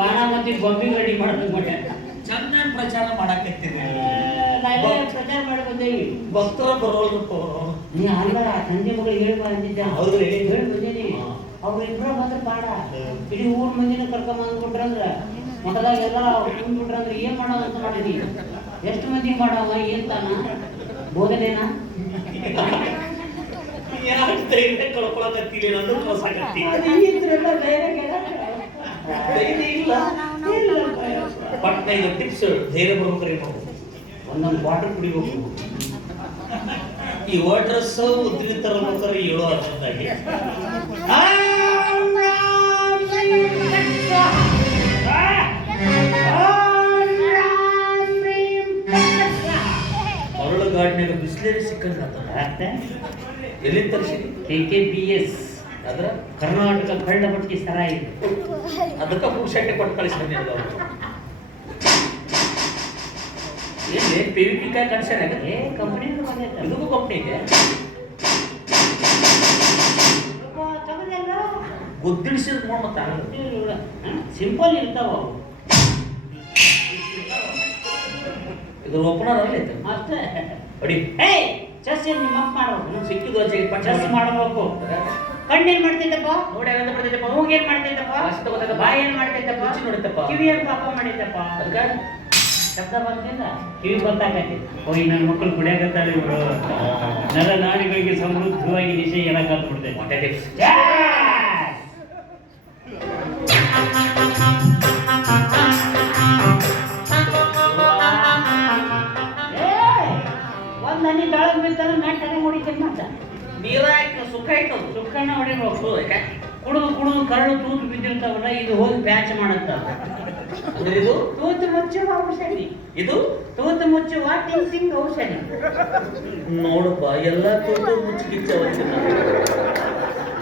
ಬಾಣ ಮತ್ತೆ ಬಾಂಬಿ ರೆಡಿ ಮಾಡ್ಬೇಕು ಮಾಡ್ಯ ಚೆನ್ನಾಗಿ ಪ್ರಚಾರ ಮಾಡಾಕತ್ತೀರಿ. ನಾವೇ ಪ್ರಚಾರ ಮಾಡಿ ಬಂದೇವಿ ಭಕ್ತರ ಬರೋಲ್ರಪ್ಪ ನೀ ಅಲ್ಲ ತಂದೆ ಮಗಳು ಹೇಳಿ ಬಂದಿದ್ದೆ ಹೌದ್ರಿ? ಹೇಳಿ ಬಂದೀನಿ ಹಾ. ಅವ್ರು ಇಬ್ಬರ ಬಂದ್ರೆ ಪಾಡ ಹ್ಮ್. ಇಡೀ ಊರ್ ಮಂದಿನ ಕರ್ಕೊಂಡ್ ಬಂದ್ಬಿಟ್ರಂದ್ರ ಮೊದಲಾಗ ಎಲ್ಲ ಕುಂದ್ಬಿಟ್ರಂದ್ರ ಏನ್ ಮಾಡೋದು ಅಂತ ಮಾಡಿದಿ ಎಷ್ಟು ಮಂದಿ ಮಾಡವ ಏನ್ ತಾನ? ಬೋಧನೆನಾ? ಯಾಕೆ ಧೈರ್ಯ ಕಳ್ಕೊಳಕತ್ತೀರಿ? ನಂದು ಕಳ್ಸಾಕತ್ತಿ ಅದು ಇದ್ರೆಲ್ಲ ಧೈರ್ಯ ಕೇಳಕ್ಕೆ. ಧೈರ್ಯ ಇಲ್ಲ ಬಟ್ ಇದು ಟಿಪ್ಸ್ ಧೈರ್ಯ ಬರ್ಬೇಕ್ರಿ ನಾವು ಒಂದೊಂದು ವಾಟರ್ ಕುಡಿಬೇಕು ಈ ವಾಟ್ರಸ್ ಉದ್ರಿತರ ತರಬೇಕಾದ್ರೆ ಏಳು ಅರ್ಧದಾಗಿ ಮರಳು ಗಾಡಿನಾಗ ಬಿಸ್ಲೇರಿ ಮತ್ತೆ ಎಲ್ಲಿ ತರಿಸಿ ಕೆ ಕೆ ಬಿ ಎಸ್ ಅದ್ರ ಕರ್ನಾಟಕ ಕಳ್ಳ ಬಟ್ಟಿ ಸರ ಇದೆ ಅದಕ್ಕ ಪುಕ್ಷಾಟೆ ಕೊಟ್ಟು ಕಳಿಸಿ ಬಂದಿರೋದು ಎಲ್ಲಿ? ಪಿ ವಿ ಕಾಯಿ ಕನ್ಸರ್ ಏ ಕಂಪ್ನಿ ಅದಕ್ಕೂ ಇದಕ್ಕೂ ಕಂಪ್ನಿ ಇದೆ? ಗುದ್ದಿಡಿಸಿದ ನೋಡ್ ಮತ್ತೆ ಆಗಲ್ಲ. ಸಿಂಪಲ್ ಇರ್ತಾವ ಅವು. ಇದು ಓಪನರ್ ಅಲ್ಲಿ ಮತ್ತೆ? ಅಷ್ಟೇ ಅಡಿ. ಏಯ್ ಚೆಸ್ ನಿಮ್ಮ ಅಪ್ಪ ಮಾಡ್ಬೇಕು ಸಿಕ್ಕಿದ್ದು ಚೆಸ್ ಮಾಡಬೇಕು. ಕಣ್ಣೇನ್ ಮಾಡ್ತಿದ್ದಪ್ಪ? ನೋಡಿ ಅಂತ ಬರ್ತೈತಪ್ಪ ಮೂಗ್ ಏನ್ ಮಾಡ್ತಿದ್ದಪ್ಪ. ಬಾಯಿ ಏನ್ ಮಾಡ್ತಿದ್ದಪ್ಪ? ರುಚಿ ನೋಡತಪ್ಪ ಕಿವಿ ಏನ್ ಪಾಪ ಮಾಡಿದ್ದಪ್ಪ. ಅದಕ್ಕೆ? ಶಬ್ದ ಬಂತಿಲ್ಲ ಕಿವಿ ಗೊತ್ತಾಗತ್ತೆ ಓಯ್ ನನ್ನ ಮಕ್ಕಳು ಕುಡಿಯಾಕತ್ತಾರೆ ಇವರು. ನೆಲ ನಾಡಿಗಳಿಗೆ ಸಮೃದ್ಧವಾಗಿ ನಿಶೆ ಎಲ್ಲ ಯಾಕೆ? ಕುಡಿದು ಕುಡಿದು ಕರಳು ತೂತು ಬಿದ್ದಿರ್ತಾವಲ್ಲ ಇದು ಹೋಗಿ ಪ್ಯಾಚ್ ಮಾಡಂತ. ಇದು? ತೂತು ಮುಚ್ಚುವ ಔಷಧಿ. ಇದು? ತೂತು ಮುಚ್ಚುವ ಟಿಂಗ್ ಟಿಂಗ್ ಔಷಧಿ ನೋಡಪ್ಪ ಎಲ್ಲ ತೂತು ಮುಚ್ಚಿಗಿಚ್ಚ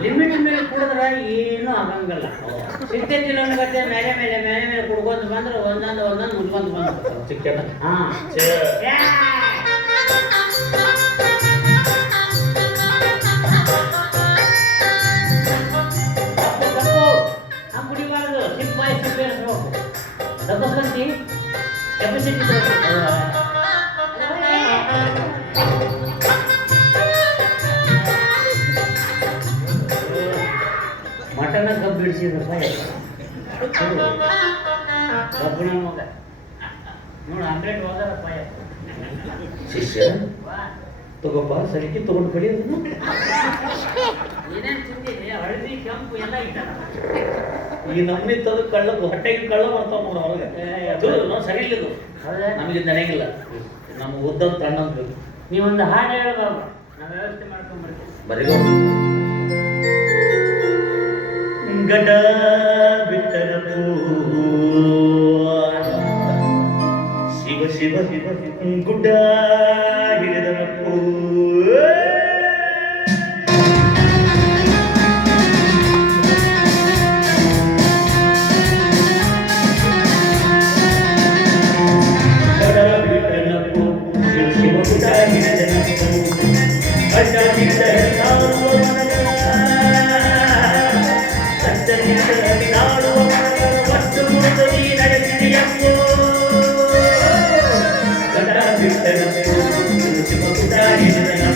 ಲಿಮಿಟ್ ಮೇಲೆ ಕುಡಿದ್ರ ಏನೂ ಆಗಂಗಲ್ಲ. ಸಿದ್ಧೆ ಕಿಲೋಮೀಟರ್ ಮೇಲೆ ಮೇಲೆ ಮೇಲೆ ಮೇಲೆ ಕುಡ್ಕೊಂತ ಬಂದ್ರೆ ಒಂದೊಂದು ಒಂದೊಂದು ಮುಚ್ಕೊಂತ ಬಂದು ಚಿಕ್ಕಣ್ಣ ಹಾ. ದಬ್ಬಕ್ಕಂತಿ ಕೆಪಾಸಿಟಿ ಮಟನ ಕಬ್ಬು ಕಬ್ಬಿಣ ಮಗ. ನೋಡು ಆಮ್ಲೆಟ್ ಹೋದಾರಪ್ಪ ಶಿಷ್ಯ? ತಗೋಪ್ಪ ಸರಿಕೆ ತಗೊಂಡು ಕಡಿ. ಏನೇನು ತಿಂದಿದೆ ಹಳದಿ ಕೆಂಪು ಎಲ್ಲ ಇಟ್ಟಾರ ಈ ನಮ್ನಿ ತದ ಕಳ್ಳ ಹೊಟ್ಟೆಗೆ ಕಳ್ಳ ಬರ್ತಾವ ನೋಡು ಅವ್ರಿಗೆ. ಅದು ನಾವು ಸರಿ ಇಲ್ಲ ಇದು. ಹೌದಾ ನಮಗೆ ನಡೆಯಂಗಿಲ್ಲ ನಮ್ಮ ಉದ್ದ ತಣ್ಣ ನೀವೊಂದು ಹಾಡು ಹೇಳ್ಬಾರ್ದು ನಾವು ವ್ಯವಸ್ಥೆ ಮಾಡ್ಕೊಂಡ್ಬರ್ತೀವಿ ಬರೀ ಗಡ ಬಿಟ್ಟನ ಶಿವ ಶಿವ ಶಿವ ಗುಡ್ಡ.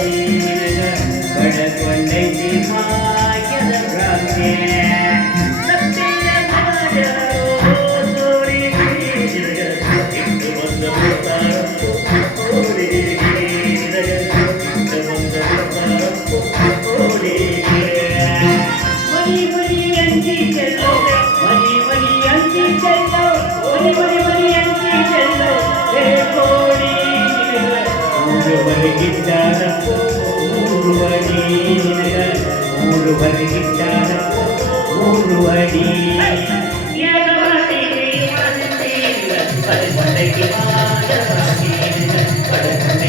Hare ஒருவர் நின்றார் மூன்று அடி. படுகொடைக்கு வாழ படுகொடை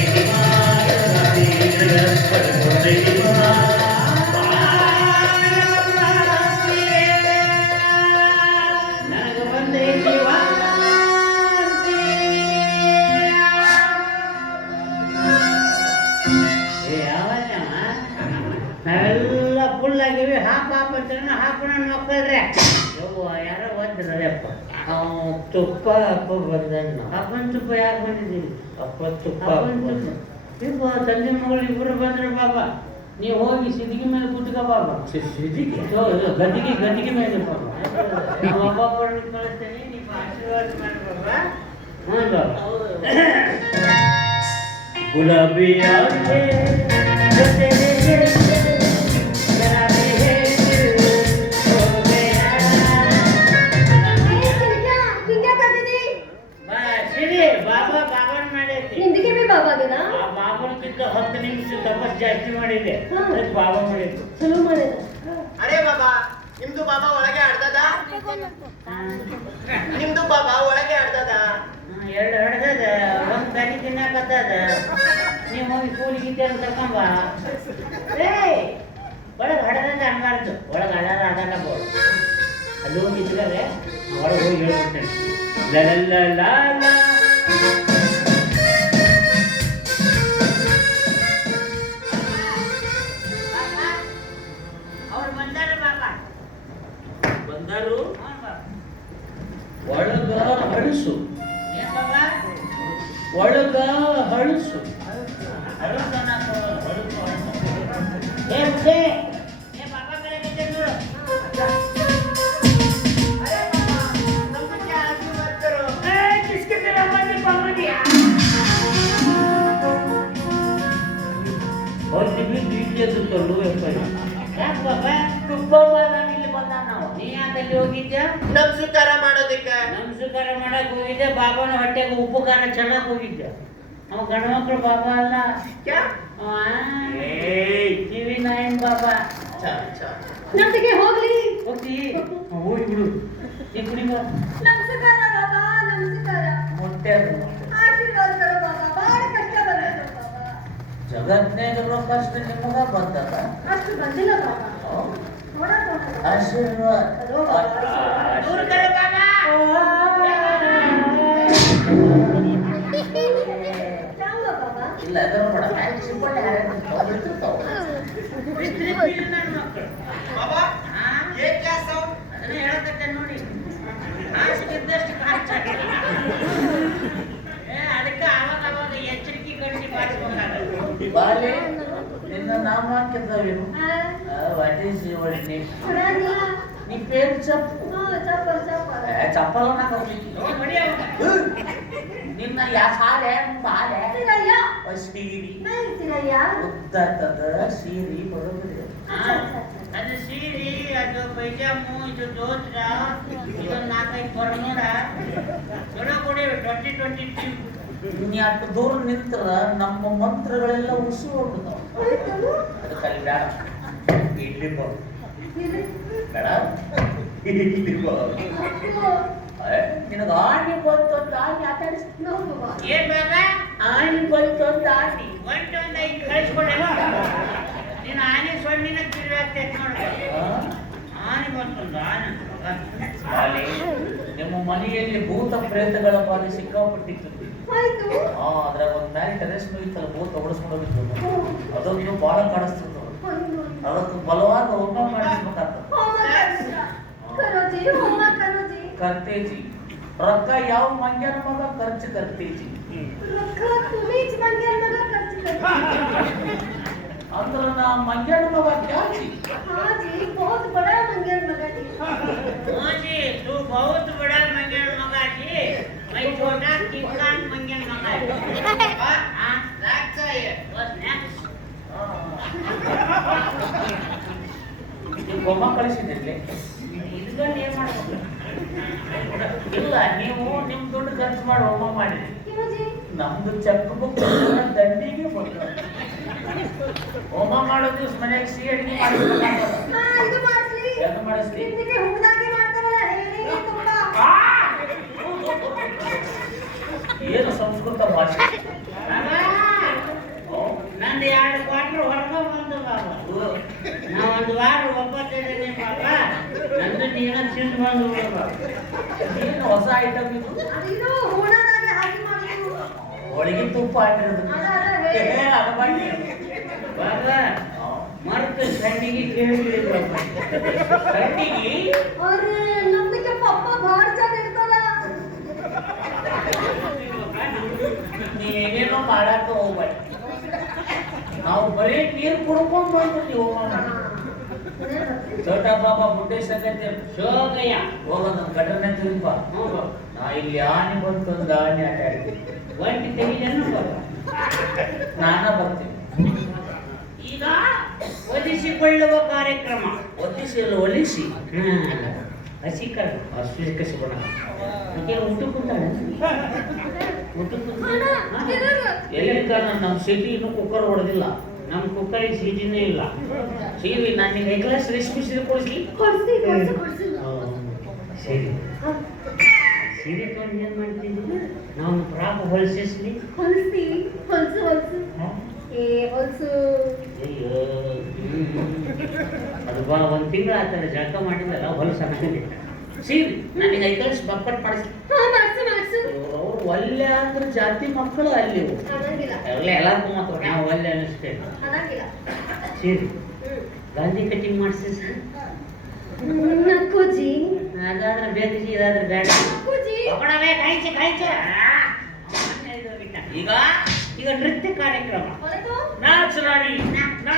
ಆಗಿವಿ ಹಾಪ್ ಹಾಪ್ ಅಂತ ಹಾಕೋಣ ನೋಡ್ಕೊಳ್ರೆ ಯವ್ವ ಯಾರೋ ಒದ್ರಪ್ಪ ತುಪ್ಪ ಅಪ್ಪ ಬಂದಣ್ಣ ಅಪ್ಪನ ತುಪ್ಪ ಯಾಕೆ ಬಂದಿದ್ದೀನಿ ಅಪ್ಪ ತುಪ್ಪ ಇಪ್ಪ ತಂದೆ ಮಗಳು ಇಬ್ಬರು ಬಂದ್ರೆ ಬಾಬಾ ನೀವು ಹೋಗಿ ಸಿದಿಗೆ ಮೇಲೆ ಕುಟ್ಕೋ ಬಾಬಾ ಸಿದ್ಧಿಗೆ ಸೊ, ಇದು ಗದ್ದಿಗೆ ಗದ್ದಿಗೆ ಮೇಲೆ ಬಾಬಾ ನಮ್ಮ ಅಪ್ಪ ಕಳಿಸ್ತೇನೆ ನಿಮ್ಮ ಆಶೀರ್ವಾದ ಮಾಡಿ ಬಾಬಾ ಹ್ಞೂ ಬಾಬಾ ಗುಲಾಬಿ ಆಟೆ ಜಾಸ್ತಿ ಮಾಡಿದ್ದೆ. ಅದಕ್ಕೆ ಬಾಬಾ ಮಾಡಿದ್ದು. ಚಲೋ ಮಾಡಿದ ಅರೇ ಬಾಬಾ ನಿಮ್ದು ಬಾಬಾ ಒಳಗೆ ಆಡ್ತದ ನಿಮ್ದು ಬಾಬಾ ಒಳಗೆ ಆಡ್ತದ ಎರಡು ಹೊಡೆದದ ಒಂದು ಕಡಿ ತಿನ್ನಕತ್ತದ. ನೀವು ಹೋಗಿ ಕೂಲಿ ಗೀತೆ ಅಂತ ತಕೊಂಬ ಏ ಒಳಗೆ ಹೊಡೆದ ಅನ್ಬಾರ್ದು ಒಳಗೆ ಅಡದ ಅದಲ್ಲ ಬೋಳು ಅಲ್ಲಿ ಹೋಗಿ ಇಟ್ಕರೆ ಒಳಗೆ ಹೋಗಿ ಹೇಳ್ಬಿಡ್ತೇನೆ ಲಲಲಲಾಲ. ಅವ್ರು ಬಿದ್ದು ಇಲ್ಲಿ ಎದ್ದುಕೊಂಡು ಯಾಕೆ ಬಾಬಾ ತುಪ್ಪ ನಾನು ಇಲ್ಲಿ ಬಂದ ನಾವು ನೀ ಯಾಕಲ್ಲಿ ಹೋಗಿದ್ಯಾ ನಮ್ ಸುತ್ತಾರ ಮಾಡೋದಕ್ಕೆ ನಮಸ್ಕಾರ ಮಾಡಕ್ ಹೋಗಿದ್ದೆ ಬಾಬಾನ ಹೊಟ್ಟೆಗೆ ಉಪ್ಪು ಖಾರ ಚೆನ್ನಾಗಿ ಹೋಗಿದ್ದೆ. ನಾವು ಗಂಡ್ಮಕ್ಳು ಬಾಬಾ ಅಲ್ಲ. ಕ್ಯಾ? ಟಿವಿ ನೈನ್ ಬಾಬಾ. ಛಾ, ಛಾ. ನಂದಿಗೆ ಹೋಗ್ಲಿ. ಹೋಗ್ತಿ. ಹೋಗಿ ಬಿಡು. ಈ ಕುಡಿ ಬಾ. ನಮಸ್ಕಾರ ಬಾಬಾ ನಮಸ್ಕಾರ ಮೊಟ್ಟೆ ಆಶೀರ್ವಾದ ಕರೋ ಬಾಬಾ ಬಾಳ ಕಷ್ಟ. ಬಂದದ ಬಾಬಾ ಜಗತ್ನಾಗ ಅಷ್ಟು ನಿಮಗ ಬಂದದ ಅಷ್ಟು ಬಂದಿಲ್ಲ ಬಾಬಾ ನೋಡ ನೋಡ ಆಶೀರ್ವಾದ. ದೂರ ಕರೆ ಬಾಬಾ ಯಾವ ಬಾಬಾ ಇಲ್ಲ ಅದನ್ನ ಬೇಡ ಚಿಪ್ಪಟ್ಟೆ ಹಾರಾಡ್ತಿರ್ತಾವ, ಬಿಡ್ತಿರ್ತಾವ. ಬಿಸ್ಲಿ ಬೀಳು ಹಾ ಚಪ್ಪಲ್ ಚಪ್ಪಲ್. ಏ, ಚಪ್ಪಲ ನಾಕ್ ಹೋಗ್ಲಿಕ್ಕೆ. ನೋಡಿ ಹೊಡಿ ಅವ್ನ. ನಿನ್ನ ಯಾ ಸಾಲೆ ಬಾಲೆ? ಸಿರಯ್ಯ ಸೀರಿ. ನೈ ಸಿರಯ್ಯ ಉದ್ದದ ಸೀರಿ ಬರೋದಿಲ್ಲ ಆ, ಅದು ಸೀರೆ ಅದು ಪೈಜಾಮು ಇದು ದೋತ್ರ ಇದು ನಾಲ್ಕೈದು ಬರ್ಮೂಡ ಚಲೋ ಕೊಡಿ ಟ್ವೆಂಟಿ ಟ್ವೆಂಟಿ ಟೀಮ್ ಅಷ್ಟು ದೂರ ನಿಂತ್ರ ನಮ್ಮ ಮಂತ್ರಗಳೆಲ್ಲ ಉಸಿ ಹೋಗ್ಬಿಡ್ತಾವ. ಅದಕ್ಕೆ ಅಲ್ಲಿ ಬೇಡ. ಬೇಡ. ಇಡ್ಲಿ ಬಾ ಅಪ್ಪು ಏ, ನಿನಗೆ ಆಣಿ ಬಂತು ಅಂತ ಆಣಿ ಆಟಾಡಿಸ್ ನೋ ಬಾಬಾ ಏನ್ ಬಾಬಾ ಆಣಿ ಬಂತು ಅಂತ ಆಣಿ. ಒಂಟು ಒಂದು ಐದು ಕಳಿಸ್ಕೊಡೆ. ನೀನು ಆನೆ ಸೊಣ್ಣಿನ ಆನೆ ಬಂತು ಆನೆ ನಿಮ್ಮ ಮನೆಯಲ್ಲಿ ಭೂತ ಪ್ರೇತಗಳ ಬಾರಿ ಸಿಕ್ಕಾಪಟ್ಟಿತ್ತು. ಅದ್ರ ಒಂದು ಮ್ಯಾಲೆ ಟೆರೆಸ್ ಮೇಲೆ ಇತ್ತಲ್ಲ ಭೂತ ಓಡಿಸ್ಕೊಂಡು ಹೋಗಿತ್ತು. ಅದೊಂದು ಬಹಳ ಕಾಣಿಸ್ತಿತ್ತು ಅದಕ್ಕೆ ಬಲವಾದ ಹೋಮ ಮಾಡಿಸ್ಬೇಕಾಗ್ತದೆ. ಕರ್ತೇಜಿ. ರೊಕ್ಕ ಯಾವ ಮಂಗ್ಯನ ಮಗ? ಖರ್ಚು ಕರ್ತೇಜಿ. ರೊಕ್ಕ ಮಂಗ್ಯಾನ ಮಗ ಖರ್ಚು ಕರ್ತೇಜಿ. ಅಂದ್ರ ನಾ ಮಂಗ್ಯನ ಮಗ ಕ್ಯಾಚಿ हाँ जी बहुत बड़ा मंगल मगा जी हाँ जी तू बहुत बड़ा मंगल मगा जी मैं छोटा किसान मंगल मगा जी हाँ हाँ next है बस next ನೀವು ಗೊಮ್ಮ ಕಳಿಸಿದಿರ್ಲಿ ಇದನ್ನ ಏನ್ ಮಾಡ್ಬೇಕು ಇಲ್ಲ ನೀವು ನಿಮ್ ದುಡ್ಡು ಖರ್ಚು ಮಾಡಿ ಹೋಮ ಮಾಡಿರಿ क्यों जी ನಮ್ದು ಚೆಕ್ ಬುಕ್ ದಂಡಿಗೆ ಬಂತು ಹೋಮ ಮಾಡೋ ದಿವ್ಸ ಮನೆಯಾಗ ಸಿಹಿ ಅಡಿಗೆ ಮಾಡ್ಬೇಕಾಗ್ತದ. ಹಾ, ಇದು ಮಾಡ್ಸ್ಲಿ. ಏನು ಸಂಸ್ಕೃತ ಭಾಷೆ? ನಂದು ಎರಡು ಕ್ವಾರ್ಟರ್ ಹೊರಗೆ ಬಂದು ನಾವು ಒಂದು ವಾರ ಒಪ್ಪತ್ತೇನೆ ಪಾಪ. ನಂದು ನೀನ ತಿಂದು ಬಂದು ನೀನು ಏನು ಹೊಸ ಐಟಮ್ ಇದು. ಹೋಳಿಗೆ ತುಪ್ಪ ಹಾಕಿರೋದು. ಮರ್ತು ಸಣ್ಣಿಗೆ ಹೋಗ್ಬೇಡಿ ನಾವು ಬರೀ ನೀರು ಕುಡ್ಕೊಂಡ್ ಬಂದ್ಬಿಟ್ಟು ಹೋಗೋಣ ಚೋಟ ಬಾಬಾ ಬುಡ್ಡೆ ಸಂಗತಿ ಶೋಕಯ್ಯ ಹೋಗೋ ನನ್ನ ಘಟನೆ ತಿರುಪ ನಾ ಇಲ್ಲಿ ಆನೆ ಬಂತೊಂದು ಆನೆ ಆಟ ಆಡ್ತೀನಿ ಒಂಟಿ ತೆಗಿಲೇನು ಬಾಬಾ ನಾನ ಬರ್ತೀನಿ. ಈಗ ಒಲಿಸಿಕೊಳ್ಳುವ ಕಾರ್ಯಕ್ರಮ. ಒಲಿಸಿ ಅಲ್ಲ ಒಲಿಸಿ ಹಸಿಕರ ಅಷ್ಟು ಕಸಿಬೋಣ ಅದಕ್ಕೆ ಊಟ ಕೂತಾಳೆ. ಊಟ ಅಣ್ಣ, ಇರೋರು. ಎಲ್ಲಿ ಕಾರಣ ನಮ್ಮ ಸಿಟಿ ಇನ್ನೂ ಕುಕ್ಕರ್ ಹೊಡೆದಿಲ್ಲ. ನಮ್ಮ ಕುಕ್ಕರಿಗೆ ಸೀಜಿನೇ ಇಲ್ಲ. ಸೀವಿ ನಾನು ನಿಮ್ಗೆ ಐಕ್ಲಾಸ್ ರೆಸಿಪಿ ಸೀರೆ ಕೊಡಿಸಿ. ಸರಿ. ಸೀರೆ ತೊಗೊಂಡು ಏನು ಮಾಡ್ತಿದ್ವಿ ನಾವು ಪ್ರಾಪ ಹೊಲಿಸಿಸ್ಲಿ. ಹೊಲ್ಸಿ, ಹೊಲ್ಸು, ಹೊಲ್ಸು. ಏ, ಹೊಲಸು. ಅಯ್ಯೋ. ಅದು ಬಾ ಒಂದು ತಿಂಗಳು ಆತರ ಜಳಕ ಮಾಡಿದ್ರಲ್ಲ ಹೊಲಸು ಅನ್ನಂಗಿಲ್ಲ ಸೀರಿ ನನಗೆ ಐಕ್ಲಾಸ್ ಬಪ್ಪಟ್ ಮಾಡಿಸಿ ಮಾಡಿಸು ಮಾಡ್ಸು. ಅವ್ರು ಒಲ್ಲೆ ಅಂದ್ರೆ ಜಾತಿ ಮಕ್ಕಳು ಅಲ್ಲಿ ಒಳ್ಳೆ ಎಲ್ಲಾರ್ಗೂ ಮಾತ್ರ ನಾವು ಒಳ್ಳೆ ಅನ್ನಿಸ್ತೇವೆ ಸೀರಿ. ಗಾಂಧಿ ಕಟಿಂಗ್ ಮಾಡಿಸಿ ಸರ್ ನಕ್ಕುಜಿ. ಅದಾದ್ರೆ ಬೇಕು ಇದಾದ್ರೆ ಬೇಡ. ఒకడమే కాయించి కాయించు ఇక ఇక నృత్య కార్యక్రమం. నాచురాణి. నా